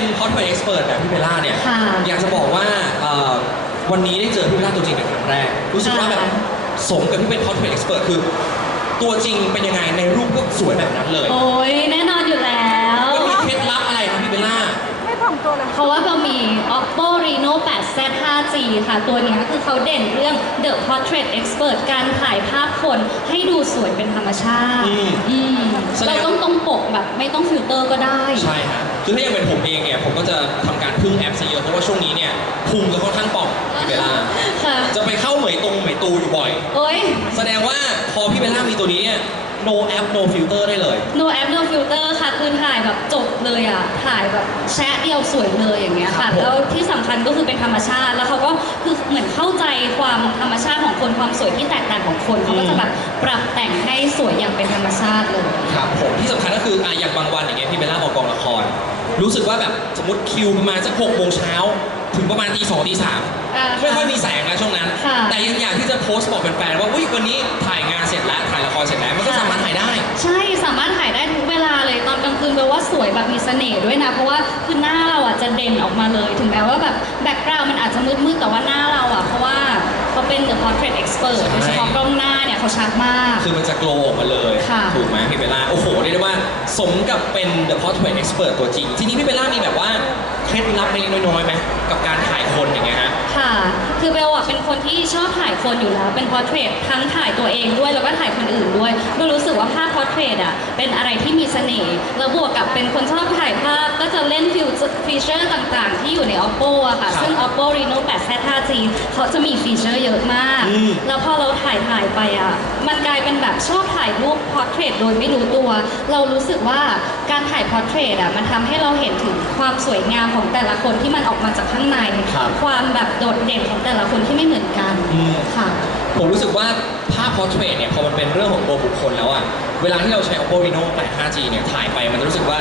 เป็นคอสเพลย์เอ็กซ์เพรสแบบพี่เบลล่าเนี่ย ค่ะอยากจะบอกว่าเอ่อวันนี้ได้เจอพี่เบลล่าตัวจริงเป็นครั้งแรก รู้สึกว่าแบบค่ะสมกับที่เป็นคอสเพลย์เอ็กซ์เพรสคือ ตัวจริงเป็นยังไงในรูปก็สวยแบบนั้นเลย โอ้ยแน่นอน ไม่ผ่องตัวเลย เพราะว่าเรามี Oppo Reno 8Z 5G ค่ะ ตัวเนี้ยคือเขาเด่นเรื่อง The Portrait Expert การถ่ายภาพคนให้ดูสวยเป็นธรรมชาติอืมอืมแสดงเราต้องตรงปกแบบไม่ต้องฟิลเตอร์ก็ได้ ใช่ฮะคือถ้ายังเป็นผมเองเนี่ย ผมก็จะทำการพึ่งแอปซะเยอะเพราะว่าช่วงนี้เนี่ยพุงจะค่อนข้างป่องพี่เบลล่าค่ะ จะไปเข้าเหมยตรงเหมยตูอยู่บ่อย โอ้ย แสดงว่าพอพี่เบลล่ามีตัวนี้เนี่ย no app no filter ได้เลย no app no filter ค่ะคือถ่ายแบบจบเลยอะ ถ่ายแบบแชะเดียวสวยเลยอย่างเงี้ยครัค่ะบผมแล้วที่สำคัญก็คือเป็นธรรมชาติ แล้วเขาก็คือเหมือนเข้าใจความธรรมชาติของคนความสวยที่แตกต่างของคนเขาก็จะแบบปรับแต่งให้สวยอย่างเป็นธรรมชาติเลย ครับผมที่สำคัญก็คืออะอย่างบางวันอย่างเงี้ยพี่เบลล่าออกกองละคร รู้สึกว่าแบบสมมติคิวประมาณสักหกโมงเช้า ถึงประมาณตีสองตีสามอ่าไม่ค่อยมีแสงแล้วช่วงนั้น ค่ะแต่ยังอยากที่จะโพสต์บอกแฟนๆว่าอุ้ยวันนี้ถ่ายงานเสร็จแล้วถ่ายละครเสร็จแล้วมันก็ค่ะ สามารถถ่ายได้ ใช่สามารถถ่ายได้ทุกเวลาเลยตอนกลางคืนแปลว่าสวยแบบมีเสน่ห์ด้วยนะ เพราะว่าคือหน้าเราอะจะเด่นออกมาเลย ถึงแม้ว่าแบบแบ็กกราวด์มันอาจจะมืดๆแต่ว่าหน้าเราอะ เพราะว่าเขาเป็น the portrait expert ใช่โดยเฉพาะกล้องหน้าเนี่ยเขาชัดมาก คือมันจะโกลออกมาเลยค่ะ ถูกไหมพี่เบลล่าโอ้โหเรียกได้ว่า สมกับเป็น The Portrait Expert ตัวจริง ทีนี้พี่เบลล่ามีแบบว่าเค ล็ดลับเล็กน้อยไหมกับการถ่ายคนอย่างเงี้ยฮะ ค่ะ คือเบลอะเป็นคนที่ชอบถ่ายคนอยู่แล้ว เป็นพอร์เทรตทั้งถ่ายตัวเองด้วยแล้วก็ถ่ายคนอื่น ด้วยเบลรู้สึกว่าภาพพอร์เทรตอะเป็นอะไรที่มีเสน่ห์แล้วบวกกับเป็นคนชอบถ่ายภาพก็จะเล่นฟิวฟีเจอร์ต่างๆ ที่อยู่ใน oppo อะค่ะครับซึ่ง oppo reno 8 z 5g เขาจะมีฟีเจอร์เยอะมากอืมแล้วพอเราถ่ายถ่ายไปอะมันกลายเป็นแบบชอบถ่ายรูปพอร์เทรตโดยไม่รู้ตัว เรารู้สึกว่าการถ่ายพอร์เทรตอะมันทำให้เราเห็นถึงความสวยงามของแต่ละคนที่มันออกมาจากข้างในครับความแบบโดดเด่นของแต่ละคนที่ไม่เหมือนกันอืมค่ะ ผมรู้สึกว่าภาพ portrait เนี่ยพอมันเป็นเรื่องของตัวบุคคลแล้วอะเวลาที่เราใช้ oppo reno 8 5g เนี่ยถ่ายไปมันจะรู้สึกว่า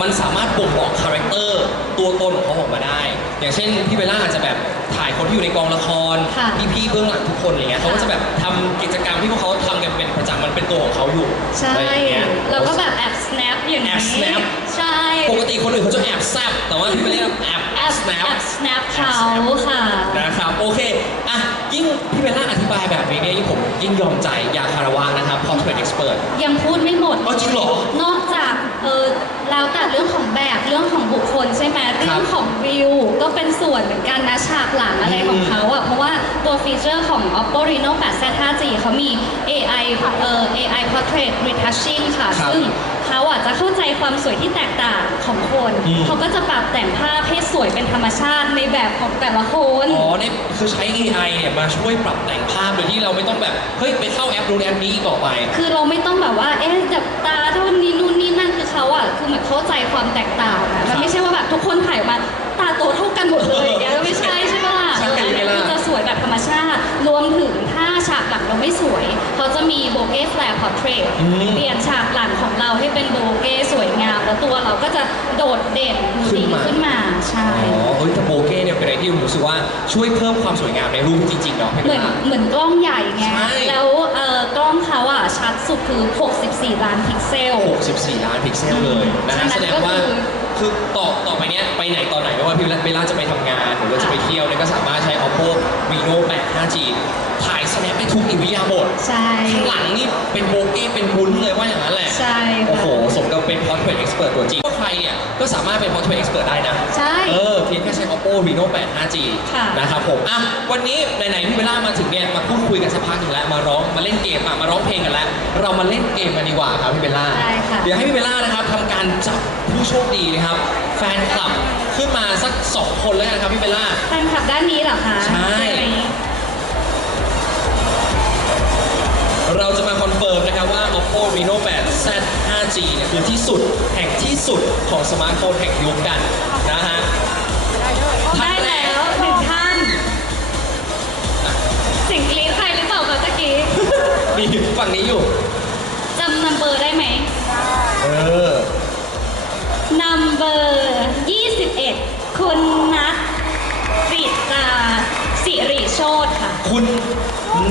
มันสามารถบ่งบอกคาแรคเตอร์ตัวตนของเขาออกมาได้ อย่างเช่นพี่เบลล่าอาจจะแบบถ่ายคนที่อยู่ในกองละคร ค่ะพี่ๆเบื้องหลังทุกคนอะไรเงี้ยเขาก็จะแบบทำกิจกรรมที่พวกเขาทำกันเป็นประจำมันเป็นตัวของเขาอยู่ใช่อะไรอย่างเงี้ย แล้วก็แบบแอบ snap อย่างนี้ แอบ snap ใช่ ปกติคนอื่นเขาจะแอบแซบแต่ว่าพี่เบลล่าแอบแอบ snap แอบ snap เขาค่ะ นะครับโอเคอะยิ่งพี่เบลล่าอธิบายแบบนี้เนี่ยยิ่งผมยิ่งยอมใจอยากคารวะนะครับ portrait expert ยังพูดไม่หมดเอาจริงเหรอ นอกจากเออแล้วแต่เรื่องของแบบเรื่องของบุคคลใช่ไหมเรื่องของวิวก็เป็นส่วนเหมือนกันนะฉากหลังอะไรของเขาอะเพราะว่าตัวฟีเจอร์ของ Oppo Reno 8 Z 5G เขามี AI เอ่อ AI Portrait Retouching ค่ะ ครับ ซึ่ง เขาอะจะเข้าใจความสวยที่แตกต่างของคน อืม เขาก็จะปรับแต่งภาพให้สวยเป็นธรรมชาติในแบบของแต่ละคน อ๋อเนี่ยคือใช้ AI เนี่ยมาช่วยปรับแต่งภาพโดยที่เราไม่ต้องแบบ เฮ้ย ไปเข้าแอปนู้นแอปนี้อีกต่อไป คือเราไม่ต้องแบบว่า เอ๊ะจับตาเท่านี้นู่นนี่นั่นคือเขาอะคือเหมือนเข้าใจความแตกต่างอะมันไม่ใช่ว่าแบบทุกคนถ่ายออกมาตาโตเท่ากันหมดเลยอย่างเงี้ยไม่ใช่ใช่ปะล่ะใช่เออไหมล่ะคือจะสวยแบบธรรมชาติ รวมถึงถ้าฉากหลังเราไม่สวยเขาจะ มีโบเก้แฟลร์พอร์เทรตอืมเปลี่ยนฉากหลังของเราให้เป็นโบเก้สวยงาม แล้วตัวเราก็จะโดดเด่นดูดีขึ้นมาใช่อ๋อเฮ้ยแต่โบเก้เนี่ยเป็นอะไรที่ผมรู้สึกว่าช่วยเพิ่มความสวยงามในรูปจริงๆเนาะพี่เหเบมืลอนล่าเหมือนกล้องใหญ่ไงใช่แล้วเอ่อกล้องเขาอะชัดสุดคือ 64 ล้านพิกเซล 64 ล้านพิกเซลเลยนะฮะฉะนั้นแสดงว่าก็คือคือต่อต่อไปเนี้ยไปไหนตอนไหนไม่ว่าพี่เบลล่าจะไปทำงานหรือว่าจะไปเที่ยวเนี่ยก็สามารถใช้ oppo reno 8 5g ถ่าย snap ได้ทุกอิริยาบถใช่ ข้างหลังนี่เป็นโบเก้เป็นวุ้นเลยว่าอย่างนั้นแหละใช่ค่ะ โอ้โหสมกับเป็น portrait expert ตัวจริงว่าใครเนี่ยก็สามารถเป็น portrait expert ได้นะ ใช่ เออเพียงแค่ใช้ oppo reno 8 5g ค่ะ นะครับผมอะวันนี้ไหนๆพี่เบลล่ามาถึงเนี่ยมาพูดคุยกันสักพักหนึ่งแล้วมาร้องมาเล่นเกมอะมาร้องเพลงกันแล้ว เรามาเล่นเกมกันดีกว่าครับพี่เบลล่า ได้ค่ะ เดี๋ยวให้พี่เบลล่านะครับทำการจับผู้โชคดีนะครับ แฟนคลับขึ้นมาสักสองคนแล้วกันครับพี่เบลล่า แฟนคลับด้านนี้เหรอคะใช่ ไหม เราจะมาคอนเฟิร์มนะครับว่า oppo reno 8 z 5g เนี่ยคือที่สุดแห่งที่สุดของสมาร์ทโฟนแห่งยุคกันนะฮะได้แล้วหนึ่งท่านเสิ่งกรี๊ดใครหรือเปล่าคะตะกี้มีฝั่งนี้อยู่จำนัมเบอร์ได้ไหมเออนัมเบอร์21 คุณนัทกริตาสิริโชตค่ะ คุณ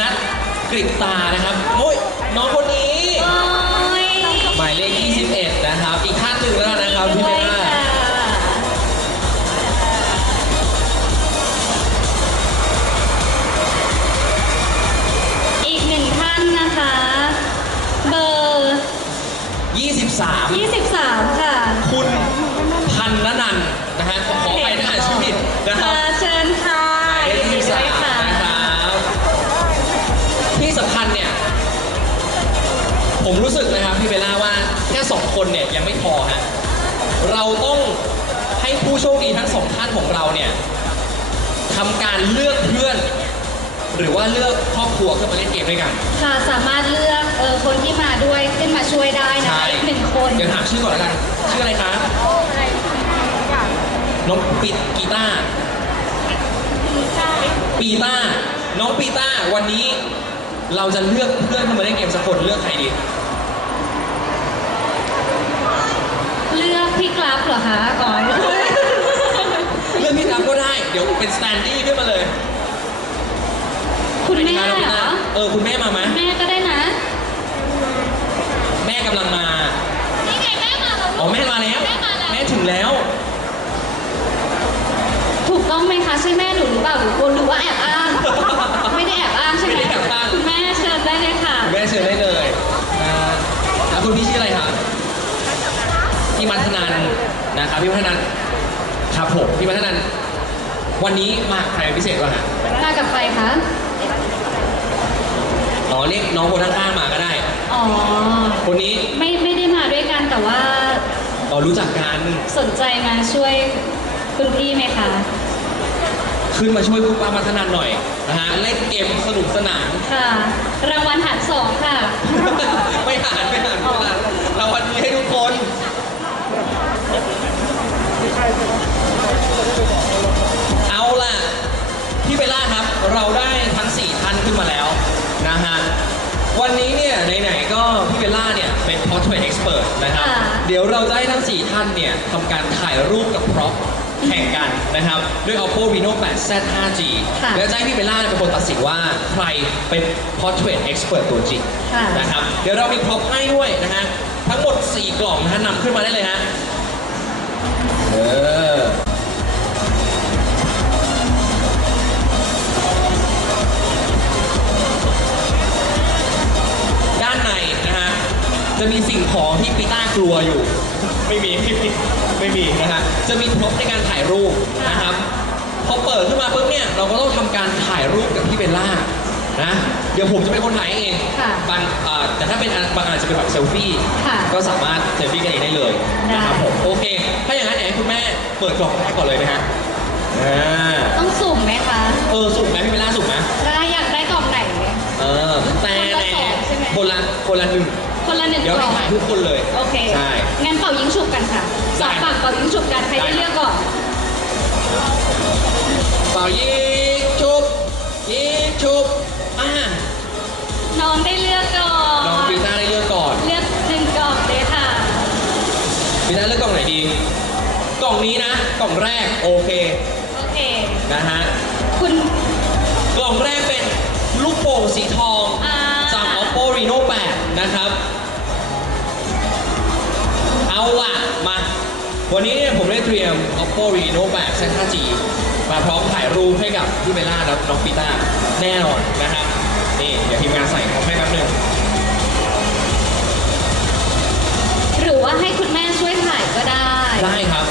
นัทกริตานะครับโอ้ย น้องคน ดีทั้งสองท่านของเราเนี่ยทำการเลือกเพื่อน หรือว่าเลือกครอบครัวขึ้นมาเล่นเกมด้วยกันค่ะสามารถเลือกเออคนที่มาด้วยขึ้นมาช่วยได้นะใช่คะอีกหนึ่งคนเดี๋ยวถามชื่อก่อนแล้วกันชื่ออะไรครับน้องปิดกีตาร์ปีต้าน้องปีต้าวันนี้เราจะเลือกเพื่อนเข้ามาเล่นเกมสักคนเลือกใครดีเลือกพี่กราฟเหรอคะก่อน เลือกพี่ครับก็ได้ เดี๋ยวเป็นสแตนดี้ขึ้นมาเลยคุณแม่เหรอเออคุณแม่มาไหมแม่ก็ได้นะ แม่กำลังมานี่ไงแม่มาแล้วอ๋อแม่มาแล้วแม่มาแล้ว แม่ถึงแล้ว ถูกต้องไหมคะใช่แม่หนูหรือเปล่าหรือคนหรือว่าแอบอ้างไม่ได้แอบอ้างใช่ไหมไม่ได้แอบอ้างคุณแม่เชิญได้เลยค่ะคุณแม่เชิญได้เลยแล้วคุณพี่ชื่ออะไรครับพี่มัทนันนะครับพี่มัทนัน ผมพี่มัทนันวันนี้มากับใครเป็นพิเศษวะฮะมากับใครคะ อ๋อเรียกน้องคนข้างๆมาก็ได้ อ๋อ คนนี้ไม่ไม่ได้มาด้วยกันแต่ว่า อ๋อรู้จักกัน สนใจมาช่วยคุณพี่ไหมคะ ขึ้นมาช่วยคุณป้ามัทนันหน่อยนะฮะเล่นเกมสนุกสนาน ค่ะ รางวัลหารสองค่ะ ไม่หานไม่หานไม่หานรางวัลนี้ให้ทุกคน เอาล่ะ พี่เบลล่าครับ เราได้ทั้ง 4 ท่านขึ้นมาแล้วนะฮะ วันนี้เนี่ยไหนๆก็พี่เบลล่าเนี่ยเป็น portrait expert นะครับ ค่ะ เดี๋ยวเราจะให้ทั้ง 4 ท่านเนี่ยทำการถ่ายรูปกับพร็อพแข่งกันนะครับ ด้วย Oppo Reno 8 Z 5G ค่ะ แล้วจะให้พี่เบลล่าเป็นคนตัดสินว่าใครเป็น portrait expert ตัวจริง ค่ะ นะครับเดี๋ยวเรามีพร็อพให้ด้วยนะฮะทั้งหมด 4 กล่องนะฮะนำขึ้นมาได้เลยฮะเออ จะมีสิ่งของที่ปีต้ากลัวอยู่ ไม่มีไม่มีไม่มีนะฮะจะมีพร็อพในการถ่ายรูปนะครับพอเปิดขึ้นมาปุ๊บเนี่ยเราก็ต้องทำการถ่ายรูปกับพี่เบลล่านะเดี๋ยวผมจะเป็นคนถ่ายเองค่ะบางอ่าแต่ถ้าเป็นอันบางอันจะเป็นแบบเซลฟี่ค่ะก็สามารถเซลฟี่กันเองได้เลยนะครับได้ผมโอเค ถ้าอย่างนั้นเดี๋ยวให้คุณแม่เปิดกล่องแรกก่อนเลยนะฮะอ่าต้องสุ่มไหมคะ เออสุ่มไหมพี่เบลล่าสุ่มไหม ได้อยากได้กล่องไหน เออแต่คนละสองใช่ไหม คนละคนละหนึ่ง คนละหนึ่งเดี๋ยวกล่ให้อง ถ่ายทุกคนเลย โอเค ใช่ งั้นเป่ายิงฉุบกันค่ะสได้องฝั่งเป่ายิงฉุบกัน ใครได้ได้เลือกก่อน เป่ายิงชุบยิงชุบอ่าน้องได้เลือกก่อนน้องปีต้าได้เลือกก่อนเลือกหนึ่งกล่องเลยค่ะ ปีต้าเลือกกล่องไหนดี กล่องนี้นะ กล่องแรกโอเคโอเค นะฮะ คุณกล่องแรกเป็นลูกโป่งสีทองอ่า จาก Oppo Reno 8 นะครับ เอาล่ะ มา วันนี้เนี่ยผมได้เตรียม Oppo Reno 8 Z 5G มาพร้อมถ่ายรูปให้กับพี่เบลล่าและน้องปีต้าแน่นอนนะครับ นี่เดี๋ยวทีมงานใส่ของให้แป๊บหนึง หรือว่าให้คุณแม่ช่วยถ่ายก็ได้ ได้ครับ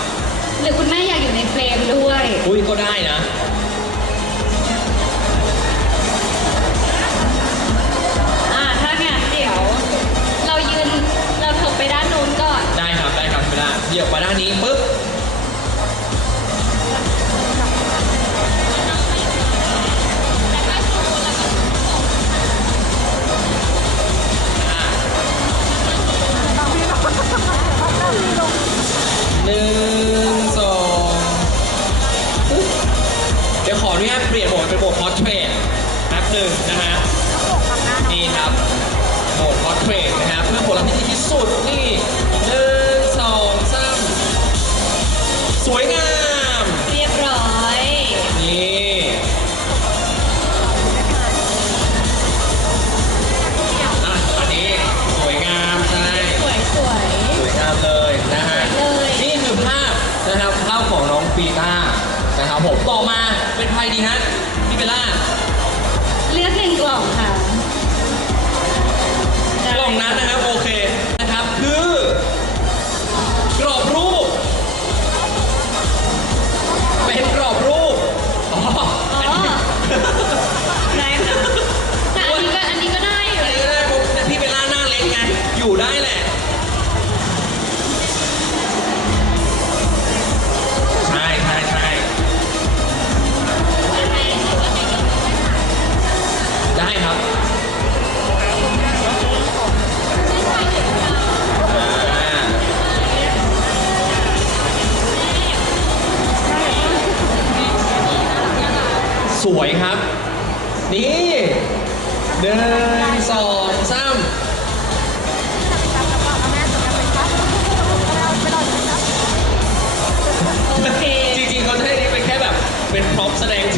หรือคุณแม่อยากอยู่ในเฟรมด้วย อุ้ยก็ได้นะ ยียบมาด้านนี้ปุ๊บ ฮะพี่เบลล่าเลือกหนึ่งกล่องค่ะได้กล่องนั้น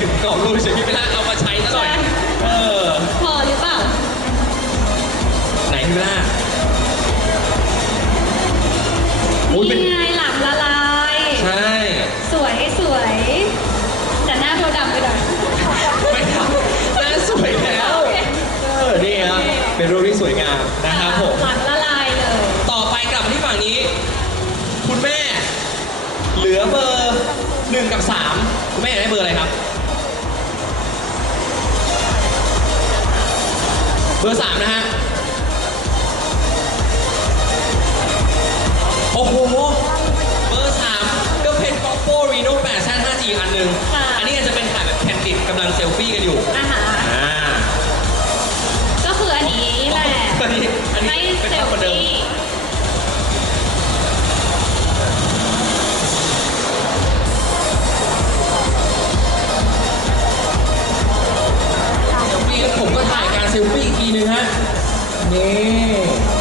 ถึงกรอบรูปเฉยๆพี่เบลล่าเอามาใช้ซะหน่อยใช่เออ พอหรือเปล่า ไหนพี่เบลล่าอุ๊ยเป็นนี่ไงหลังละลาย ใช่ สวยสวย แต่หน้าตัวดำไปหน่อย ไม่ทำหน้าสวยแล้ว โอเค เออ นี่ครับ เป็นรูปที่สวยงามนะครับผม หลังละลายเลย ต่อไปกลับมาที่ฝั่งนี้ คุณแม่ เหลือเบอร์หนึ่งกับสามคุณแม่อยากได้เบอร์อะไรครับ เบอร์สามนะฮะ โอ้โห เบอร์สามก็เป็น Oppo Reno 8 Z 5G อันหนึ่งค่ะอันนี้อาจจะเป็นถ่ายแบบแคนดิดกำลังเซลฟี่กันอยู่ เซลฟี่อีกทีนึงฮะนี่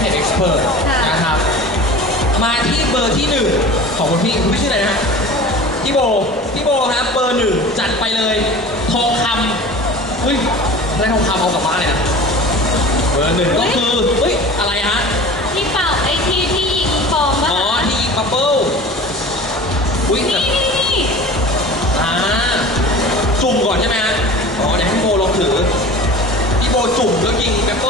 เครื่อง Portrait Expert ค่ะนะครับ มาที่เบอร์ที่หนึ่งของคุณพี่คุณพี่ชื่ออะไรนะฮะพี่โบพี่โบครับเบอร์หนึ่งจัดไปเลยทองคำเฮ้ยได้ทองคำเอากลับบ้านเลยนะเบอร์หนึ่งก็คือเฮ้ยอะไรฮะที่เป่าไอ้ที่ที่ยิงฟองว่าอ๋อที่ยิงบับเบิ้ลอุ้ยแต่นี่นี่นี่อ่าจุ่มก่อนใช่ไหมฮะอ๋อเดี๋ยวให้พี่โบลองถือพี่โบจุ่มแล้วยิงบับเบิ้ล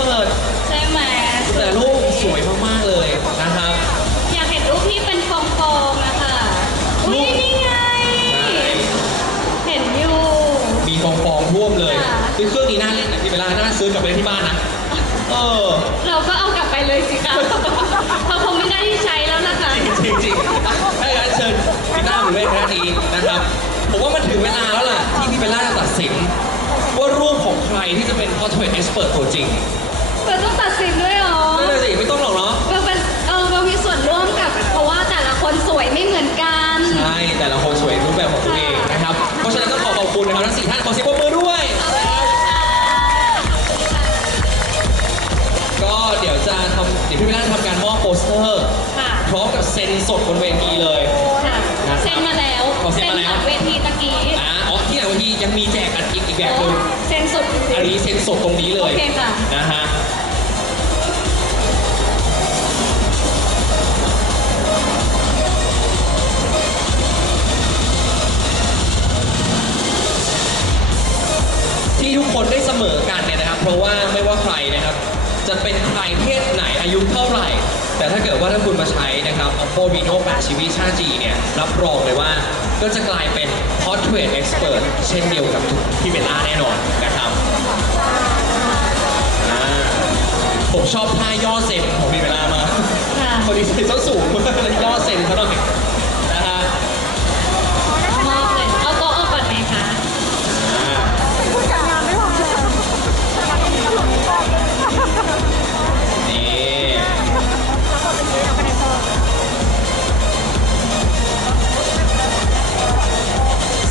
portrait expert ใช่ไหมแต่รูปสวยมากๆเลยนะครับอยากเห็นรูปที่เป็นฟองฟองๆนะคะอุ้ยนี่ไง เห็นอยู่ มีฟองฟองๆท่วมเลยค่ะ คือเครื่องนี้น่าเล่นนะพี่เวลาน่าซื้อกลับไปเล่นที่บ้านนะเออ เราก็เอากลับไปเลยสิคะเพราะคงไม่ได้ที่ใช้แล้วนะคะ จริงจริงๆอะถ้าอย่างนั้นเชิญพี่ต้าหรือเล่นคณะนี้นะครับ ผมว่ามันถึงเวลาแล้วล่ะ ที่พี่เบลล่าจะตัดสิน ว่ารูปของใครที่จะเป็น portrait expert ตัวจริง นสุดจริงอันนี้เซ็นสดตรงนี้เลยโอเคค่ะ นะฮะ ที่ทุกคนได้เสมอกันเนี่ยนะครับ เพราะว่าไม่ว่าใครนะครับ จะเป็นใครเพศไหนอายุเท่าไหร่ แต่ถ้าเกิดว่าถ้าคุณมาใช้นะครับ Oppo Reno 8 Series 5G เนี่ย รับรองเลยว่าก็จะกลายเป็น Portrait Expert เช่นเดียวกับพี่เบลล่าแน่นอนนะครับ ผมชอบท่าย่อเซนของพี่เบลล่ามากค่ะคนนี้ใส่ส้นสูงมากเลยย่อเซนเขาหน่อยนะฮะมอบเลยเอาโต๊ะออกก่อนไหมคะอ่าผู้จัดงานไม่หวังจะทำนี่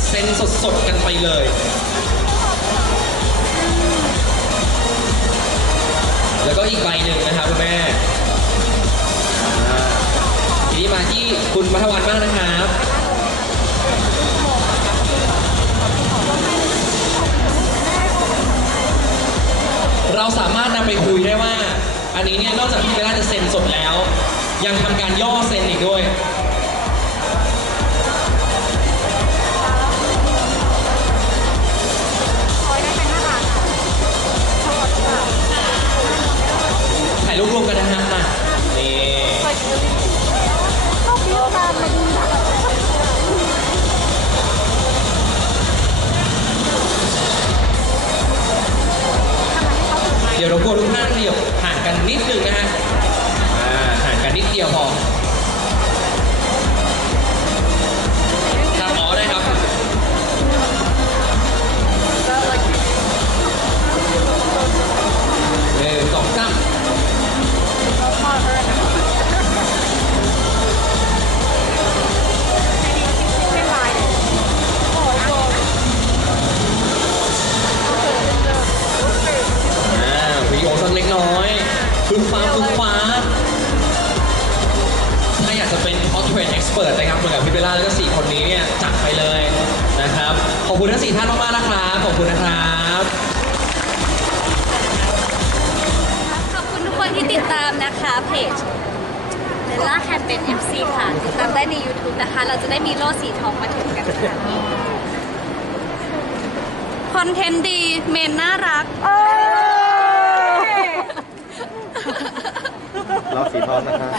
เซ็นสดๆกันไปเลย ก็อีกใบหนึ่งนะครับคุณแม่อ่าทีนี้มาที่คุณมัทวันบ้างนะครับ เราสามารถนำไปคุยได้ว่า อันนี้เนี่ยนอกจากที่เบลล่าจะเซ็นสดแล้ว ยังทำการย่อเซ็นอีกด้วยถ่าย เดี๋ยวเรากลัวทุกท่านขยับห่างกันนิดนึงนะฮะ ฟึ่งฟ้าฟึ่งฟ้า ถ้าอยากจะเป็น portrait expert นะครับเหมือนกับพี่เบลล่าแล้วก็สี่คนนี้เนี่ยจัดไปเลยนะครับ ขอบคุณทั้งสี่ท่านมากๆนะครับ ขอบคุณนะครับ ขอบคุณทุกคนที่ติดตามนะคะเพจเบลล่าแคนเป็น MC ค่ะ ติดตามได้ใน YouTube นะคะ เราจะได้มีโล่สีทองมาถึงกันค่ะคอนเทนต์ดี เมนน่ารัก เออ เราสีทองนะครับ